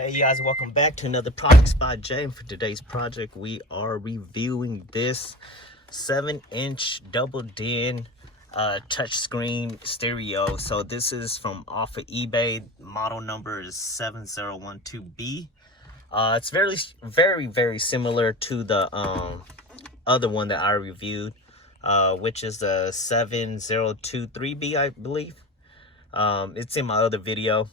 Hey guys, welcome back to another Project Spot J. And for today's project, we are reviewing this 7-inch double din touchscreen stereo. So this is from off of eBay. Model number is 7012B. It's very similar to the other one that I reviewed, which is the 7023B, I believe. It's in my other video.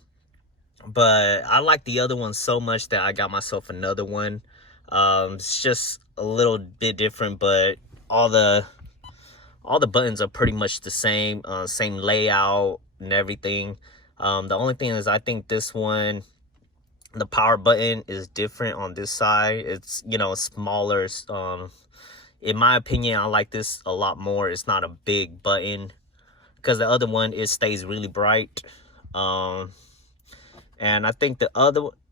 But I like the other one so much that I got myself another one. It's just a little bit different, but all the buttons are pretty much the same, same layout and everything. The only thing is, I think this one, the power button is different on this side. It's, you know, smaller. In my opinion, I like this a lot more. It's not a big button, because the other one, it stays really bright. And I think the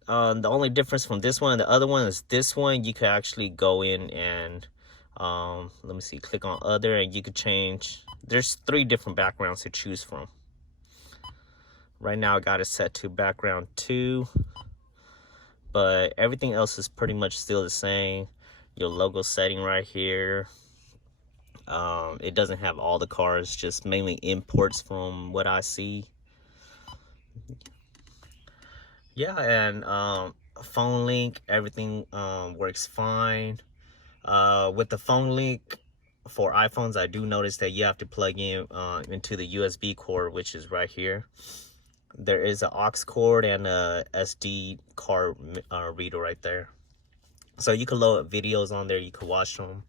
only difference from this one and the other one is this one, you could actually go in and, let me see, click on other, and you could change. There's 3 different backgrounds to choose from. Right now I got it set to background 2, but everything else is pretty much still the same. Your logo setting right here. It doesn't have all the cars, just mainly imports from what I see. Yeah, and phone link, everything works fine. With the phone link for iPhones, I do notice that you have to plug in into the USB cord, which is right here. There is an aux cord and a SD card reader right there. So you can load videos on there, you can watch them.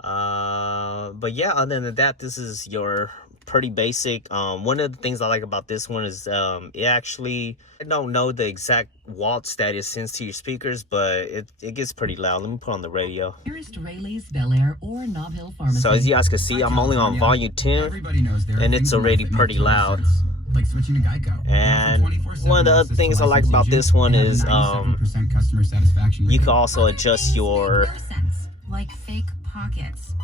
But yeah, other than that, this is your pretty basic. One of the things I like about this one is it actually, I don't know the exact watts that it sends to your speakers, but it gets pretty loud. Let me put on the radio. Nearest Rayleigh's, Bel Air, or Nob Hill Pharmacy. So as you guys can see, I'm only on volume 10, and it's already pretty loud. Like switching to Geico. And one of the other things I like about this one is you can also adjust your, like fake pockets.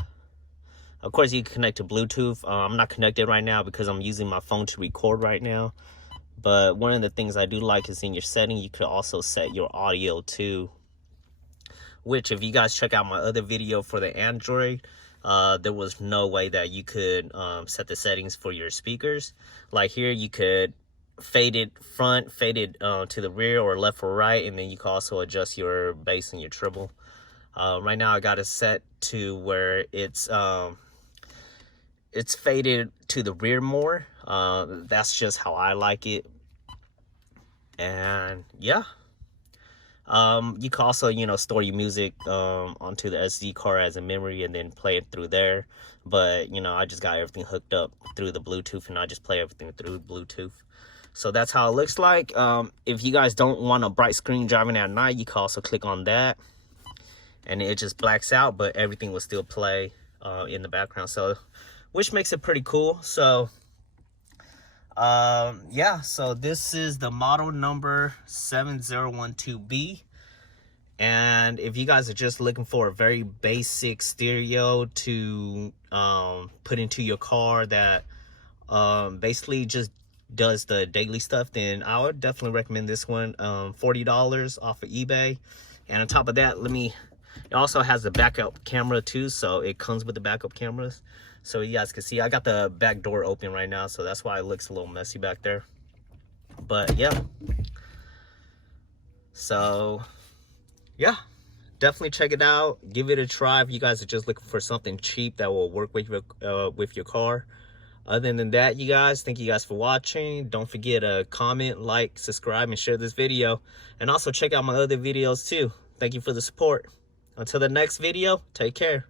of course you can connect to Bluetooth. I'm not connected right now because I'm using my phone to record right now. But one of the things I do like is in your setting, you could also set your audio too. Which, if you guys check out my other video for the Android, there was no way that you could set the settings for your speakers. Like here, you could fade it front, fade it to the rear or left or right, and then you can also adjust your bass and your treble. Right now I got it set to where it's faded to the rear more. That's just how I like it. And yeah, you can also, you know, store your music onto the SD card as a memory and then play it through there. But, you know, I just got everything hooked up through the Bluetooth, and I just play everything through Bluetooth. So that's how it looks like. If you guys don't want a bright screen driving at night, you can also click on that, and it just blacks out, but everything will still play in the background. So, which makes it pretty cool. So yeah, so this is the model number 7012B. And if you guys are just looking for a very basic stereo to put into your car that basically just does the daily stuff, then I would definitely recommend this one. $40 off of eBay. And on top of that, it also has a backup camera too, so it comes with the backup cameras. So you guys can see, I got the back door open right now, so that's why it looks a little messy back there. But yeah, so yeah, definitely check it out, give it a try if you guys are just looking for something cheap that will work with your car. Other than that, you guys, thank you guys for watching. Don't forget to comment, like, subscribe, and share this video. And also check out my other videos too. Thank you for the support. Until the next video, take care.